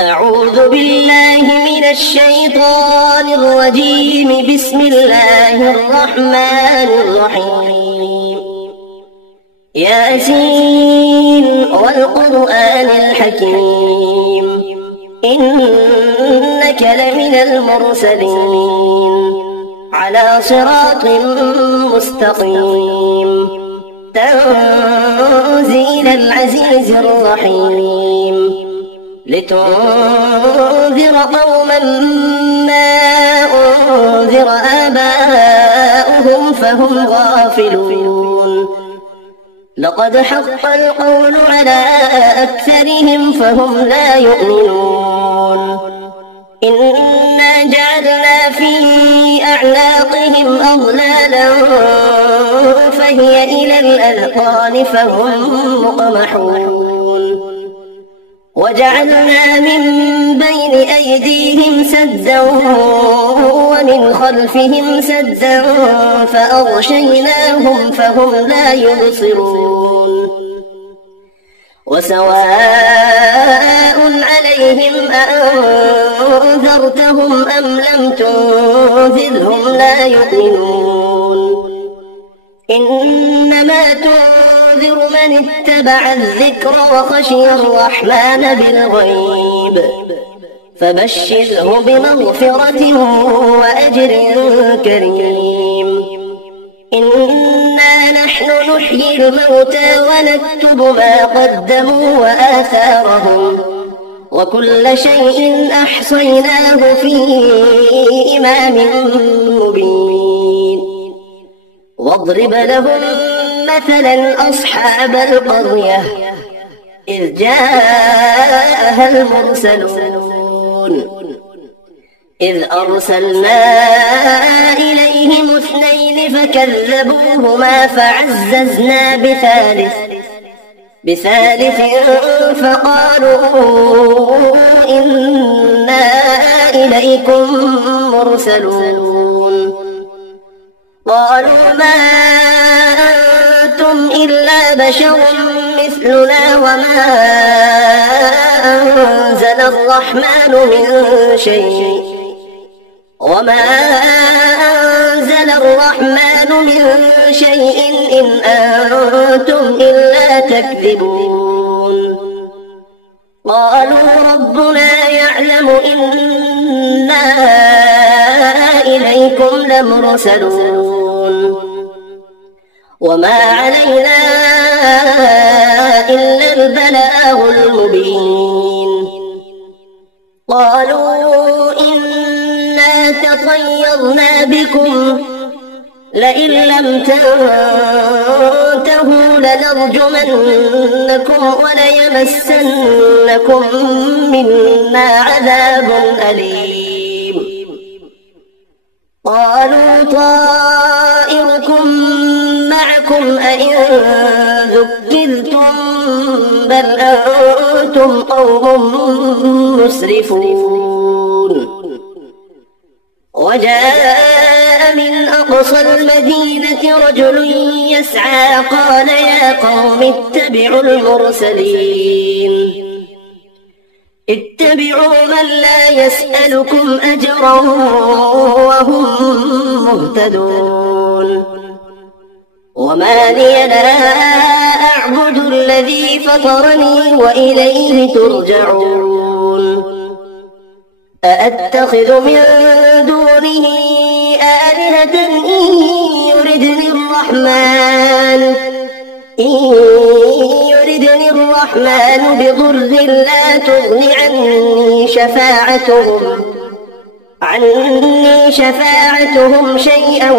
أعوذ بالله من الشيطان الرجيم. بسم الله الرحمن الرحيم. ياسين والقرآن الحكيم إنك لمن المرسلين على صراط مستقيم تنزيل العزيز الرحيم لتنذر قوما ما أنذر آباؤهم فهم غافلون. لقد حق القول على أكثرهم فهم لا يؤمنون. إنا جعلنا في أعناقهم أغلالا فهي إلى الأذقان فهم مقمحون. وجعلنا من بين أيديهم سدا ومن خلفهم سدا فأغشيناهم فهم لا يبصرون. وسواء عليهم أأنذرتهم أم لم تنذرهم لا يؤمنون. إنما تنذر من اتبع الذكر وخشي الرحمن بالغيب فبشره بمغفرة وأجر كريم. إنا نحن نحيي الموتى ونكتب ما قدموا وآثارهم وكل شيء أحصيناه في إمام مبين. واضرب لهم مثلا أصحاب القرية إذ جاءها المرسلون إذ أرسلنا إليهم اثنين فكذبوهما فعززنا بثالث فقالوا إنا إليكم مرسلون. قالوا ما أنتم إلا بشر مثلنا وما أنزل الرحمن من شيء إن أنتم إلا تكذبون. قالوا ربنا يعلم إنا إليكم لمرسلون وما علينا إلا البلاغ المبين. قالوا إنا تطيرنا بكم لئن لم تنتهوا لنرجمنكم وليمسنكم منا عذاب أليم. قالوا طائركم معكم أئن ذكرتم بل أنتم قوم مسرفون. وجاء من أقصى المدينة رجل يسعى قال يا قوم اتبعوا المرسلين اتبعوا من لا يسألكم أجرا وهم مهتدون. وما لي لا أعبد الذي فطرني وإليه ترجعون. أأتخذ من دونه آلهة إن يردني الرحمن بضر لا تغن عني شفاعتهم شيئا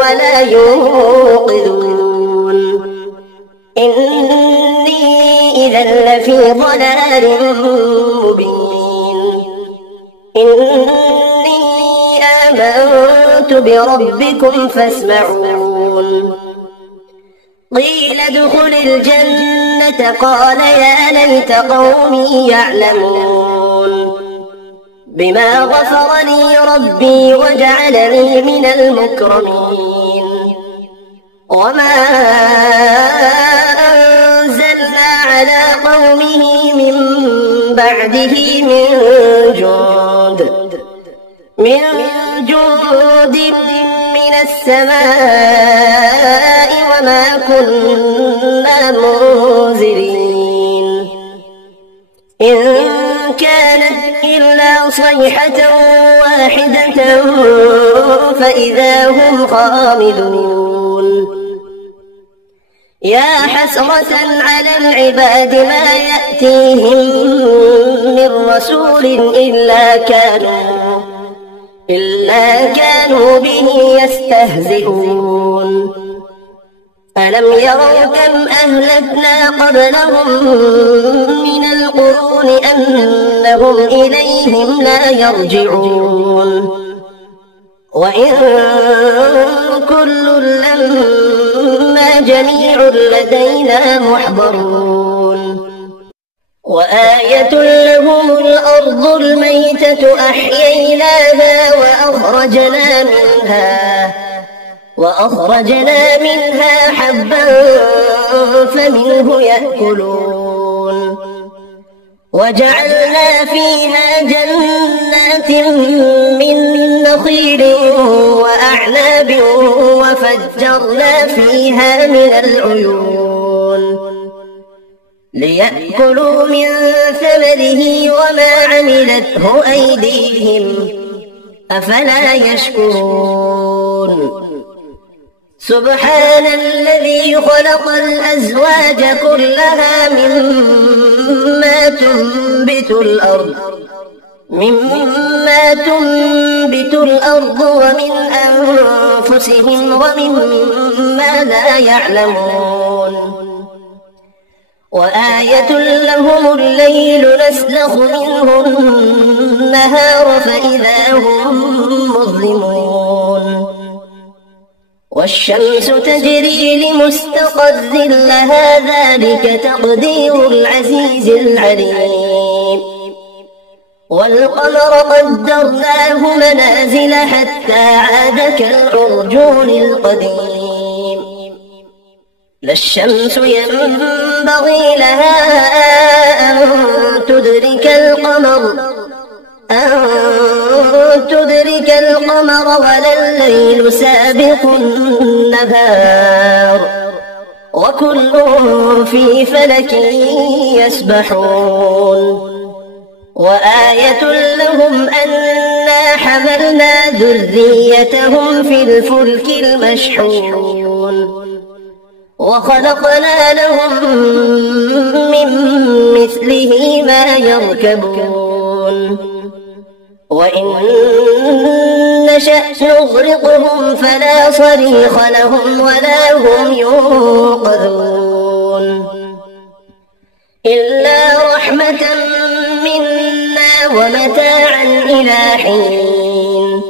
ولا ينقذون. إني إذا لفي ضلال مبين. إني آمنت بربكم فاسمعون. قيل ادخل الجنة قال يا ليت قومي يعلمون بما غفر لي ربي وجعلني من المكرمين. وما أنزلنا على قومه من بعده من جند من السماء وما كنا منزلين إن كانت إلا صيحة واحدة فإذا هم خامدون يا حسرة على العباد ما يأتيهم من رسول إلا كانوا به يستهزئون ألم يروا كم أهلكنا قبلهم من القرون أنهم إليهم لا يرجعون وإن كل لما جميع لدينا محضرون وآية لهم الأرض الميتة أحييناها وأخرجنا منها حبا فمنه يأكلون وجعلنا فيها جنات من نخيل وأعناب وفجرنا فيها من العيون ليأكلوا من ثمره وما عملته أيديهم أفلا يشكرون سبحان الذي خلق الأزواج كلها مما تنبت الأرض ومن أنفسهم ومما لا يعلمون وآية لهم الليل نسلخ منه النهار فإذا هم مظلمون والشمس تجري لمستقر لها ذلك تقدير العزيز العليم والقمر قدرناه منازل حتى عاد كالعرجون القديم لا الشمس ينبغي لها أن تدرك القمر ولا الليل سابق النهار وكل في فلك يسبحون وآية لهم أنا حملنا ذريتهم في الفلك المشحون وخلقنا لهم من مثله ما يركبون وإن نشأ نغرقهم فلا صريخ لهم ولا هم ينقذون إلا رحمة منا ومتاعا إلى حين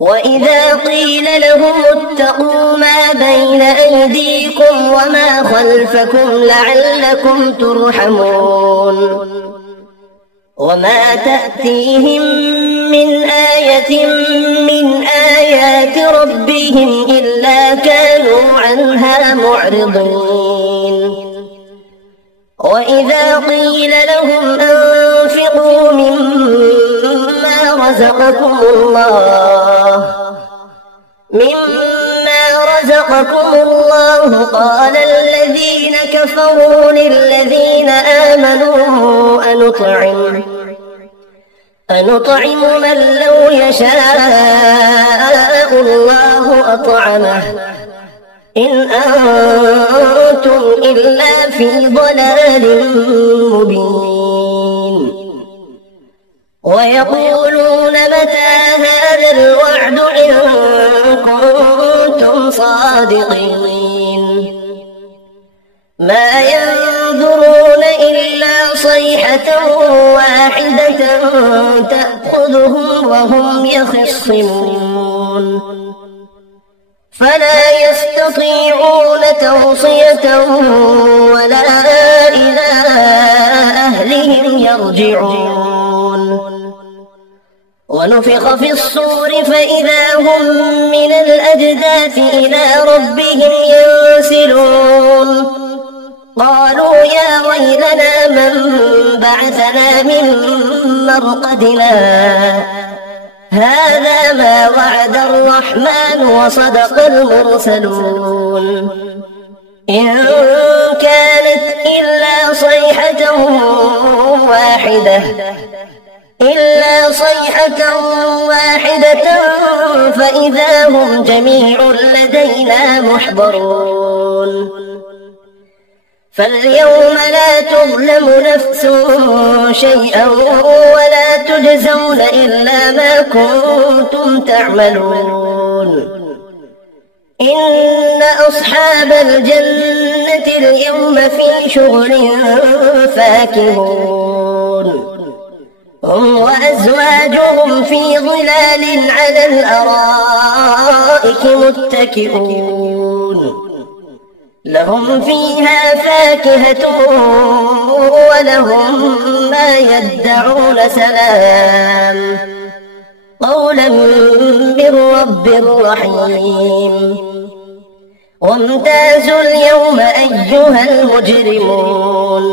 وإذا قيل لهم اتقوا ما بين أيديكم وما خلفكم لعلكم ترحمون وما تأتيهم من آية من آيات ربهم إلا كانوا عنها معرضين وإذا قيل لهم أنفقوا مما رزقكم الله قال الذين كفروا للذين آمنوا أنطعم من لو يشاء الله أطعمه إن أنتم إلا في ضلال مبين ويقولون متى هذا الوعد إن كنتم صادقين ما ينظرون إلا صيحة واحدة تأخذهم وهم يخصمون فلا يستطيعون توصية ولا إلى أهلهم يرجعون ونفخ في الصور فإذا هم من الأجداث إلى ربهم ينسلون قالوا يا ويلنا من بعثنا من مرقدنا هذا ما وعد الرحمن وصدق المرسلون إن كانت إلا صيحة واحدة فإذا هم جميع لدينا محضرون فاليوم لا تظلم نفس شيئا ولا تجزون إلا ما كنتم تعملون إن أصحاب الجنة اليوم في شغل فاكهون هم وأزواجهم في ظلال على الأرائك متكئون لهم فيها فاكهة ولهم ما يدعون سلام قولا من رب رحيم وامتازوا اليوم أيها المجرمون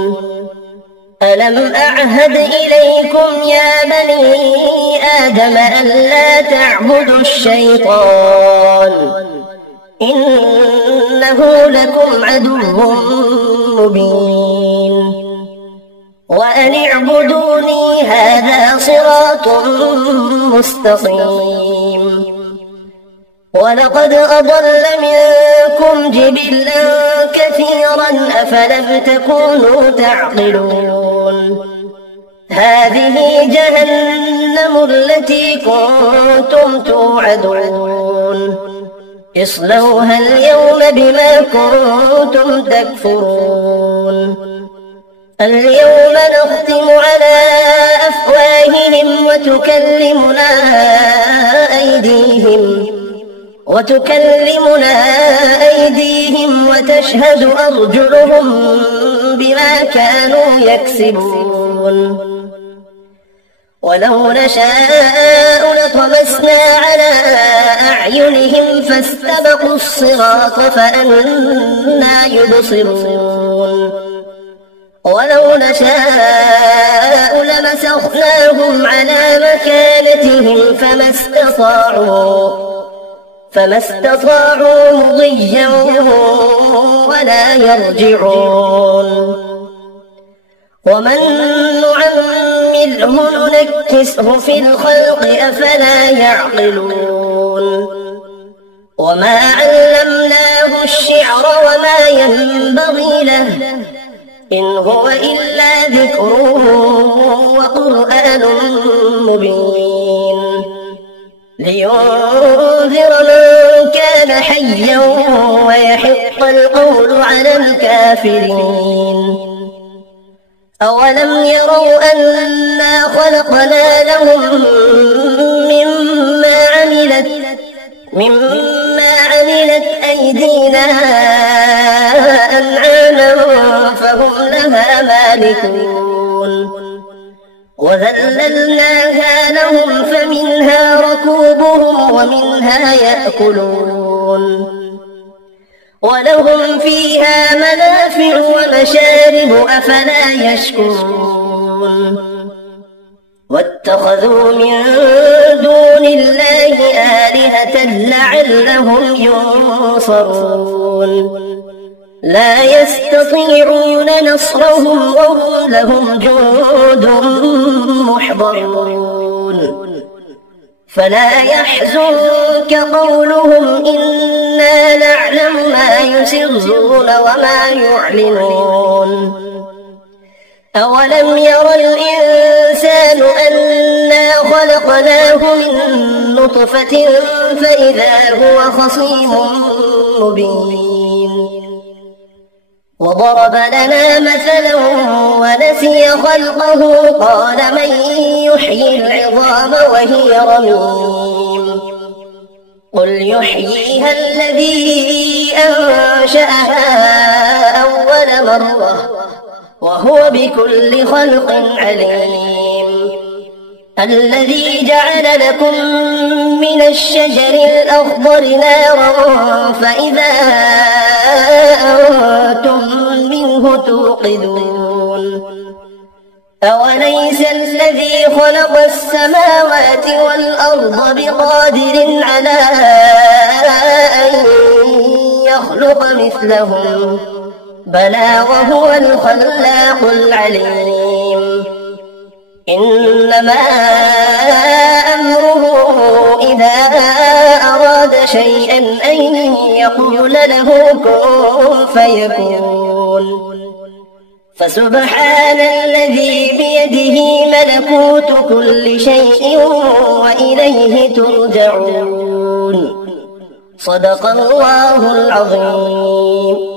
ألم أعهد إليكم يا بني آدم ألا تعبدوا الشيطان إنه لكم عدو مبين وأن اعبدوني هذا صراط مستقيم ولقد أضل منكم جبلا كثيرا أفلم تكونوا تعقلون هذه جهنم التي كنتم توعدون اصلوها اليوم بما كنتم تكفرون اليوم نختم على أفواههم وتكلمنا أيديهم وتشهد أرجلهم بما كانوا يكسبون ولو نشاء لطمسنا على أعينهم فاستبقوا الصراط فأنى يبصرون ولو نشاء لمسخناهم على مكانتهم فما استطاعوا مضيا ولا يرجعون ومن نعمره ننكسه في الخلق أفلا يعقلون وما علمناه الشعر وما ينبغي له إن هو إلا ذكر وقرآن مبين لينذر من كان حيا ويحق القول على الكافرين أولم يروا أنا خلقنا لهم مما عملت أيدينا أنعاما فهم لها مالكون وذللناها لهم فمنها ركوبهم ومنها يأكلون ولهم فيها منافع ومشارب أفلا يشكرون واتخذوا من دون الله آلهة لعلهم ينصرون لا يستطيعون نصرهم وهم لهم جند محضرون فلا يحزنك قولهم إنا نعلم ما يسرون وما يعلنون أولم ير الإنسان أنا خلقناه من نطفة فإذا هو خصيم مبين وضرب لنا مثلا ونسي خلقه قال من يحيي العظام وهي رميم قل يحييها الذي أنشأها أول مرة وهو بكل خلق عليم الذي جعل لكم من الشجر الأخضر نارا فإذا أنتم منه منه توقدون أوليس الذي خلق السماوات والأرض بقادر على أن يخلق مثلهم بلى وهو الخلاق العليم إنما أمره إذا أراد شيئا أن يقول له كن فيكون فسبحان الذي بيده ملكوت كل شيء وإليه ترجعون صدق الله العظيم.